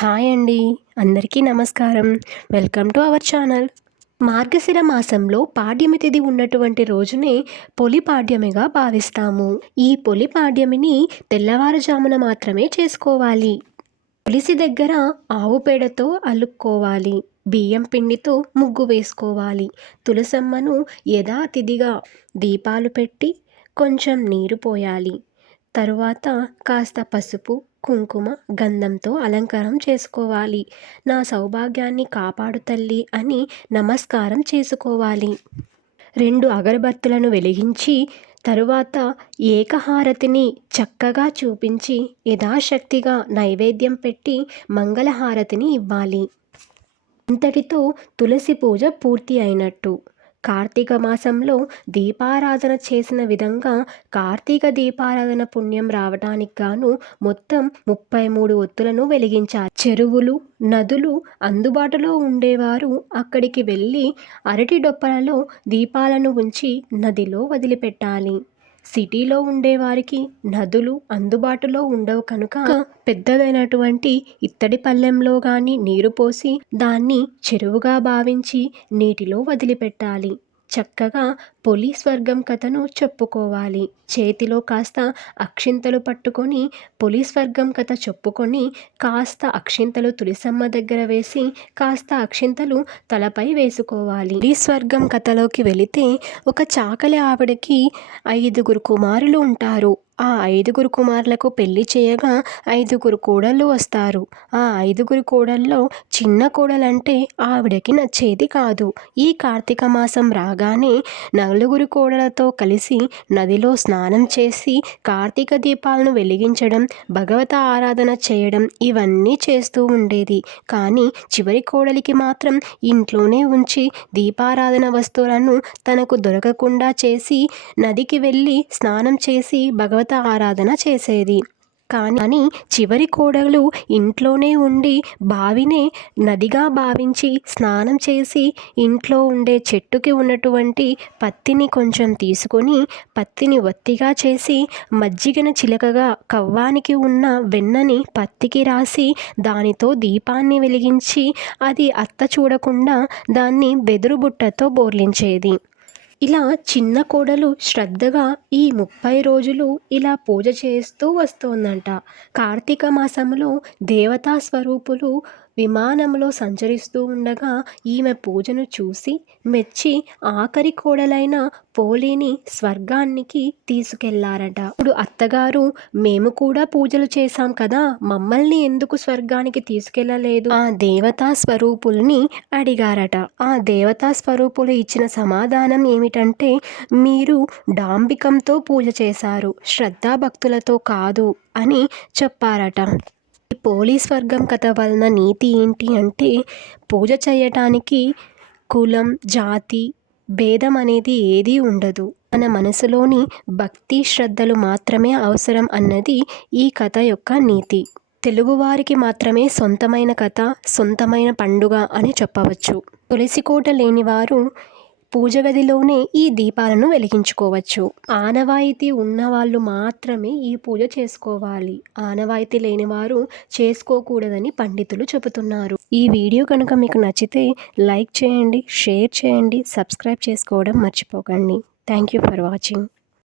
Hi అండి. అందరికీ నమస్కారం. Welcome to our channel. మార్గశిర మాసంలో పాడ్యమి తిథి ఉన్నటువంటి రోజునే పొలి పాడ్యమిగా భావిస్తాము. ఈ పొలి పాడ్యమిని తెల్లవారుజామున మాత్రమే చేసుకోవాలి. తులసి దగ్గర ఆవు పేడతో అలుక్కోవాలి. బియ్యం పిండితో ముగ్గు వేసుకోవాలి. తులసమ్మను యథాతిథిగా దీపాలు పెట్టి కొంచెం నీరు పోయాలి. తరువాత కాస్త పసుపు, కుంకుమ, గంధంతో అలంకారం చేసుకోవాలి. నా సౌభాగ్యాన్ని కాపాడు తల్లి అని నమస్కారం చేసుకోవాలి. 2 అగరబత్తులను వెలిగించి తరువాత ఏకహారతిని చక్కగా చూపించి యథాశక్తిగా నైవేద్యం పెట్టి మంగళహారతిని ఇవ్వాలి. ఇంతటితో తులసి పూజ పూర్తి అయినట్టు. కార్తీక మాసంలో దీపారాధన చేసిన విధంగా కార్తీక దీపారాధన పుణ్యం రావటానికి గాను మొత్తం 33 ఒత్తులను వెలిగించాలి. చెరువులు, నదులు అందుబాటులో ఉండేవారు అక్కడికి వెళ్ళి అరటి డొప్పలలో దీపాలను ఉంచి నదిలో వదిలిపెట్టాలి. సిటీలో ఉండేవారికి నదులు అందుబాటులో ఉండవు కనుక పెద్దదైనటువంటి ఇత్తడి పళ్ళెంలో కానీ నీరు పోసి దాన్ని చెరువుగా భావించి నీటిలో వదిలిపెట్టాలి. చక్కగా పొలి స్వర్గం కథను చెప్పుకోవాలి. చేతిలో కాస్త అక్షింతలు పట్టుకొని పొలి స్వర్గం కథ చెప్పుకొని కాస్త అక్షింతలు తులసమ్మ దగ్గర వేసి కాస్త అక్షింతలు తలపై వేసుకోవాలి. పొలి స్వర్గం కథలోకి వెళితే ఒక చాకలి ఆవిడకి 5గురు కుమారులు ఉంటారు. ఆ 5గురు కుమారులకు పెళ్లి చేయగా 5గురు కోడళ్ళు వస్తారు. ఆ 5గురు కోడల్లో చిన్న కోడలంటే ఆవిడకి నచ్చేది కాదు. ఈ కార్తీక మాసం రాగానే 4గురు కోడలతో కలిసి నదిలో స్నానం చేసి కార్తీక దీపాలను వెలిగించడం, భగవత ఆరాధన చేయడం ఇవన్నీ చేస్తూ ఉండేది. కానీ చివరి కోడలికి మాత్రం ఇంట్లోనే ఉంచి దీపారాధన వస్తువులను తనకు దొరకకుండా చేసి నదికి వెళ్ళి స్నానం చేసి భగవత ఆరాధన చేసేది. కానీ చివరి కోడలు ఇంట్లోనే ఉండి బావినే నదిగా భావించి స్నానం చేసి ఇంట్లో ఉండే చెట్టుకి ఉన్నటువంటి పత్తిని కొంచెం తీసుకొని పత్తిని ఒత్తిగా చేసి మజ్జిగన చిలకగా కవ్వానికి ఉన్న వెన్నని పత్తికి రాసి దానితో దీపాన్ని వెలిగించి అది అత్త చూడకుండా దాన్ని వెదురు బుట్టతో బోర్లించేది. ఇలా చిన్న కోడలు శ్రద్ధగా ఈ 30 రోజులు ఇలా పూజ చేస్తూ వస్తోందంట. కార్తీక మాసంలో దేవతా స్వరూపులు విమానంలో సంచరిస్తూ ఉండగా ఈమె పూజను చూసి మెచ్చి ఆఖరి కోడలైన పోలిని స్వర్గానికి తీసుకెళ్లారట. ఇప్పుడు అత్తగారు మేము కూడా పూజలు చేశాం కదా, మమ్మల్ని ఎందుకు స్వర్గానికి తీసుకెళ్లలేదు? ఆ దేవతా స్వరూపుల్ని అడిగారట. ఆ దేవతా స్వరూపులు ఇచ్చిన సమాధానం ఏమిటంటే, మీరు డాంబికంతో పూజ చేశారు, శ్రద్ధాభక్తులతో కాదు అని చెప్పారట. ఈ పోలి స్వర్గం కథ వలన నీతి ఏంటి అంటే, పూజ చేయటానికి కులం, జాతి, భేదం అనేది ఏదీ ఉండదు. మన మనసులోని భక్తి శ్రద్ధలు మాత్రమే అవసరం అన్నది ఈ కథ యొక్క నీతి. తెలుగువారికి మాత్రమే సొంతమైన కథ, సొంతమైన పండుగ అని చెప్పవచ్చు. తులసికోట లేనివారు పూజ గదిలోనే ఈ దీపాలను వెలిగించుకోవచ్చు. ఆనవాయితీ ఉన్నవాళ్ళు మాత్రమే ఈ పూజ చేసుకోవాలి. ఆనవాయితీ లేనివారు చేసుకోకూడదని పండితులు చెబుతున్నారు. ఈ వీడియో కనుక మీకు నచ్చితే లైక్ చేయండి, షేర్ చేయండి, సబ్స్క్రైబ్ చేసుకోవడం మర్చిపోకండి. Thank you for watching.